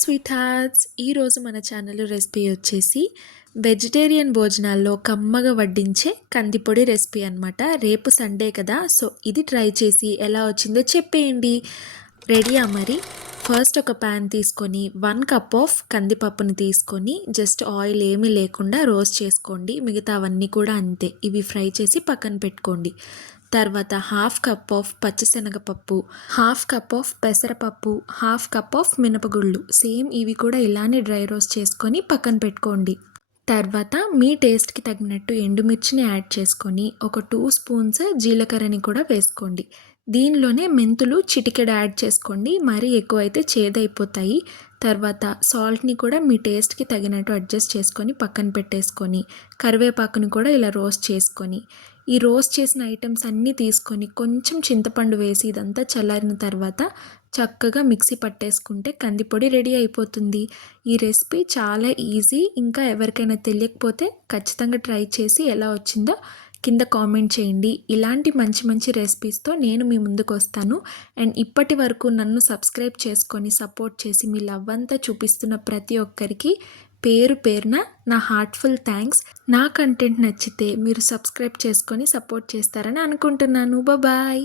Sweet hearts. ఈరోజు మన channel recipe వచ్చేసి వెజిటేరియన్ భోజనాల్లో కమ్మగా వడ్డించే కందిపొడి రెసిపీ అనమాట. రేపు సండే కదా, సో ఇది ట్రై చేసి ఎలా వచ్చిందో చెప్పేయండి. రెడీయా మరి? ఫస్ట్ ఒక ప్యాన్ తీసుకొని 1 కప్ ఆఫ్ కందిపప్పుని తీసుకొని జస్ట్ ఆయిల్ ఏమీ లేకుండా రోస్ట్ చేసుకోండి. మిగతావన్నీ కూడా అంతే, ఇవి ఫ్రై చేసి పక్కన పెట్టుకోండి. తర్వాత 1/2 కప్ ఆఫ్ పచ్చిశనగపప్పు, 1/2 కప్ ఆఫ్ పెసరపప్పు, 1/2 కప్ ఆఫ్ మినపగుళ్ళు, సేమ్ ఇవి కూడా ఇలానే డ్రై రోస్ట్ చేసుకొని పక్కన పెట్టుకోండి. తర్వాత మీ టేస్ట్కి తగినట్టు ఎండుమిర్చిని యాడ్ చేసుకొని ఒక 2 స్పూన్స్ జీలకర్రని కూడా వేసుకోండి. దీనిలోనే మెంతులు చిటికెడు యాడ్ చేసుకోండి, మరీ ఎక్కువ అయితే చేదైపోతాయి. తర్వాత సాల్ట్ని కూడా మీ టేస్ట్కి తగినట్టు అడ్జస్ట్ చేసుకొని పక్కన పెట్టేసుకొని కరివేపాకుని కూడా ఇలా రోస్ట్ చేసుకొని ఈ రోస్ట్ చేసిన ఐటమ్స్ అన్నీ తీసుకొని కొంచెం చింతపండు వేసి ఇదంతా చల్లారిన తర్వాత చక్కగా మిక్సీ పట్టేసుకుంటే కందిపొడి రెడీ అయిపోతుంది. ఈ రెసిపీ చాలా ఈజీ. ఇంకా ఎవరికైనా తెలియకపోతే ఖచ్చితంగా ట్రై చేసి ఎలా వచ్చిందో కింద కామెంట్ చేయండి. ఇలాంటి మంచి మంచి రెసిపీస్తో నేను మీ ముందుకు వస్తాను. అండ్ ఇప్పటి వరకు నన్ను సబ్స్క్రైబ్ చేసుకొని సపోర్ట్ చేసి మీ లవ్ అంతా చూపిస్తున్న ప్రతి ఒక్కరికి పేరు పేరున నా హార్ట్ఫుల్ థ్యాంక్స్. నా కంటెంట్ నచ్చితే మీరు సబ్స్క్రైబ్ చేసుకొని సపోర్ట్ చేస్తారని అనుకుంటున్నాను. బాయ్.